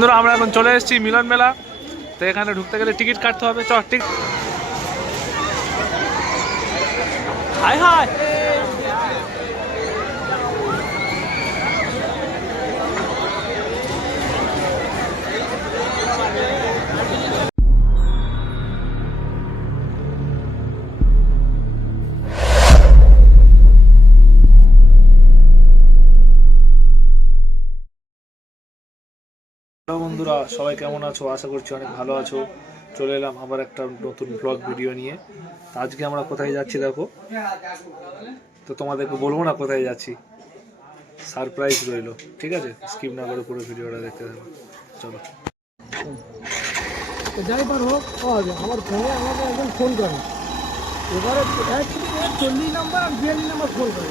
বন্ধুরা আমরা এখন চলে এসেছি মিলন মেলা। তো এখানে ঢুকতে গেলে টিকিট কাটতে হবে। চ টিকিট। High high. হ্যালো বন্ধুরা, সবাই কেমন আছো? আশা করছি অনেক ভালো আছো। চলে এলাম আবার একটা নতুন ব্লগ ভিডিও নিয়ে। আজকে আমরা কোথায় যাচ্ছি দেখো। তো তোমাদেরকে বলবো না কোথায় যাচ্ছি, সারপ্রাইজ রইলো। ঠিক আছে, স্কিপ না করে পুরো ভিডিওটা দেখতে থাকো। চলো। যাই বার হোক আমার ফোনে আমাকে একজন ফোন করে, এবারে 40 নাম্বার আর 42 নাম্বার ফোন করে।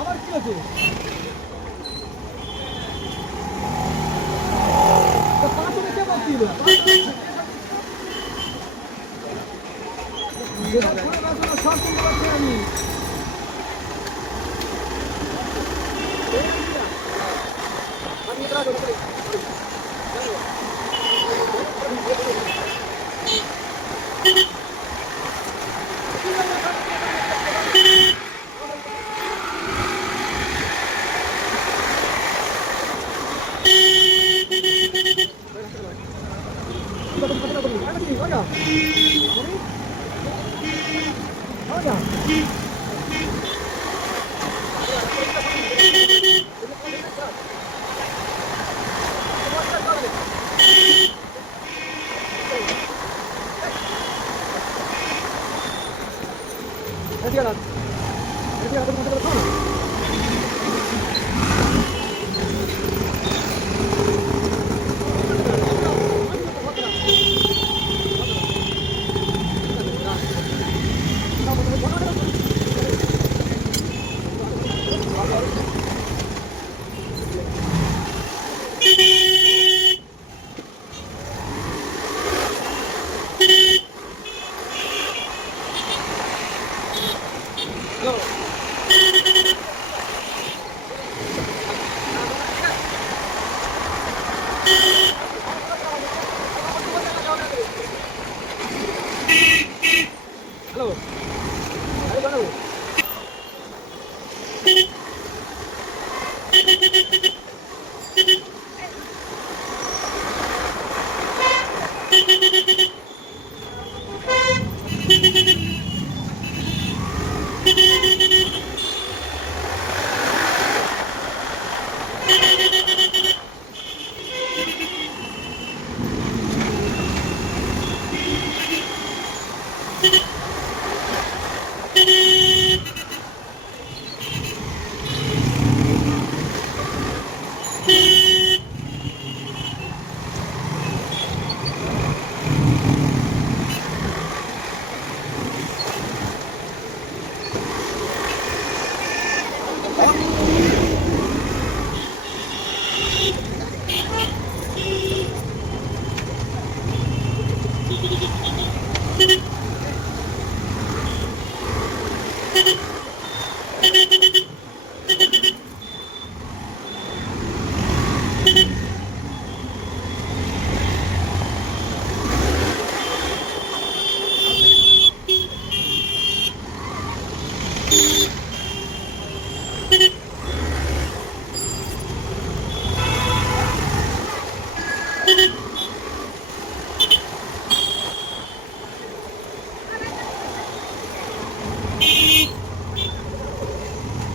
আমার কি আছে আমি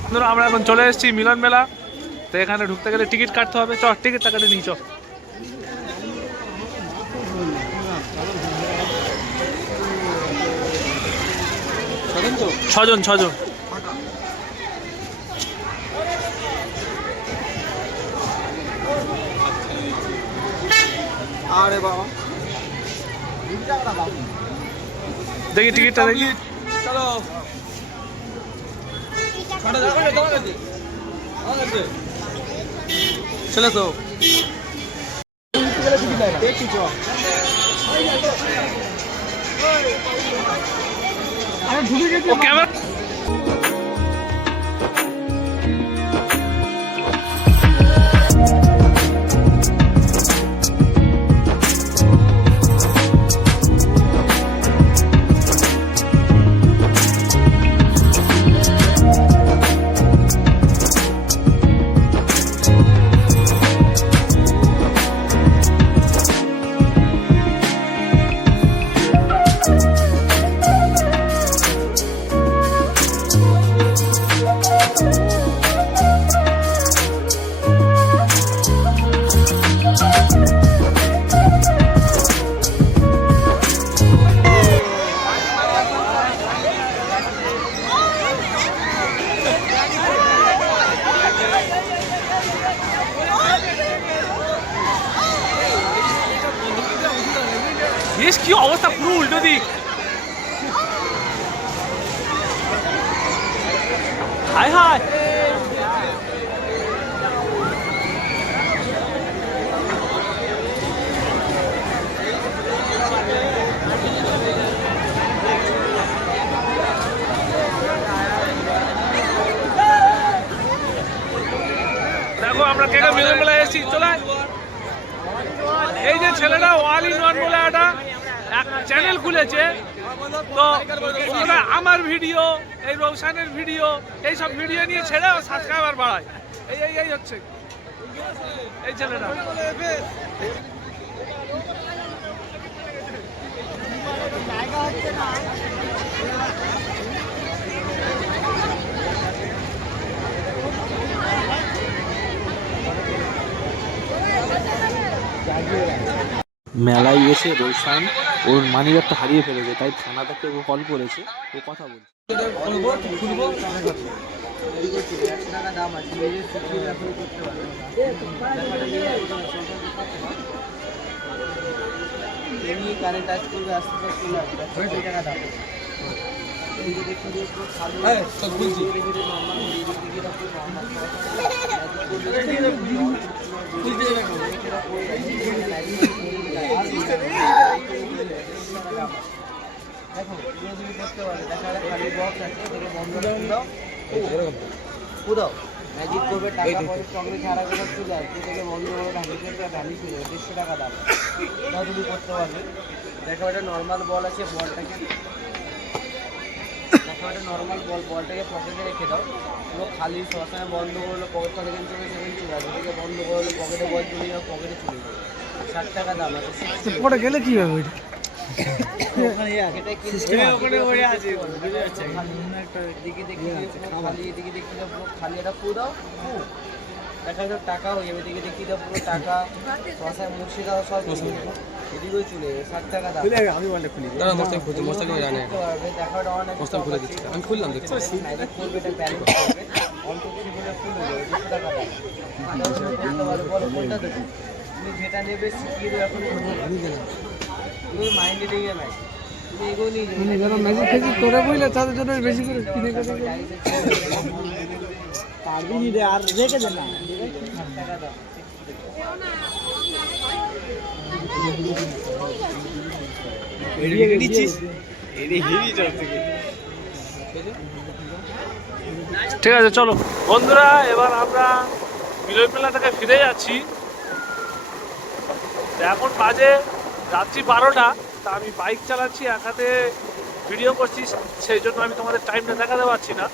বন্ধুরা আমরা এখন চলে এসেছি মিলন মেলা। তো এখানে ঢুকতে গেলে টিকিট কাটতে হবে। চ টিকিটটা কাটে নিই চ। ছজন ছজন। আরে বাবা দেখি টিকিটটা দেখি। চলো চলে তো ঢুকে গেছে ও ক্যামেরা ইস কি অবস্থা, পুরো উল্টো দিক। হায় হায় দেখো আমরা কেটে মিলন মেলায় এসেছি। চলে এই যে ছেলেটা অল ইন ওয়ান বলে একটা চ্যানেল খুলেছে, তো ওরা আমার ভিডিও, এই রৌশানের ভিডিও, এইসব ভিডিও নিয়ে ছেড়ে সাবস্ক্রাইবার বাড়ায়। এই এই এই হচ্ছে এই ছেলেটা। মেলায় এসে রৌশান ওর মানিব্যাগটা হারিয়ে ফেলেছে, তাই থানা থেকে ও কল করেছে, ও কথা বলছে। ম্যাজিক করবে, টাকা পয়সা চকলেট ছাড়া করে চলে আসবে, থেকে বন্ধ করে ঢালি করবে, ঢালি ছিল 150 টাকা দাম। এটাও তুমি করতে পারবে। দেখো এটা নর্মাল বল আছে, বলটাকে দেখো এটা নর্মাল বল, বলটাকে পকেটে রেখে দাও। পুরো খালি শ্মশানে বন্ধ করলো, পকেট থেকে চলে সেখানে চলে আসবে, এটাকে বন্ধ করলো, পকেটে বল চলে যাও, পকেটে চলে যাবে। 60 টাকা দাম আছে। পরে গেলে কি হবে ওইটা? এটা কি ওখানে ওরে আছে বুঝতে যাচ্ছে একটা দিকে দেখি খালি এদিকে দেখি দাও, পুরো খালি এটা পুরো দাও, দেখা যাবে টাকা হয়ে যাবে। এদিকে দেখি দাও, পুরো টাকা শশায় মুছে দাও, সব এদিকেও চলে যাবে। 60 টাকা দাম। আমি বলটা খুলি দেখো এটা অনেক খুলে দিচ্ছি, আমি খুললাম দেখছি ম্যাজিক করবে, এটা ব্যালেন্স করবে, অল্প কিছু করে খুলে দেবে। 200 টাকা দাম। বলো কোনটা দেবো, তুমি যেটা নেবে শিখিয়ে দেবে। এখন তুমি মাইন্ডে নিয়ে নাই, তুমি এগো নিয়ে যাবে। যারা ম্যাজিক ফেজিক করে বইলে তাদের জন্য বেশি করে কিনে করে পারবি নি রে, আর রেখে দে না। 60 টাকা দাম। ঠিক আছে চলো বন্ধুরা, এবার আমরা মিলন মেলা থেকে ফিরে যাচ্ছি। এখন বাজে রাত্রি 12টা, তা আমি বাইক চালাচ্ছি, এক হাতে ভিডিও করছি, সেই জন্য আমি তোমাদের টাইমটা দেখাতে পারছি না।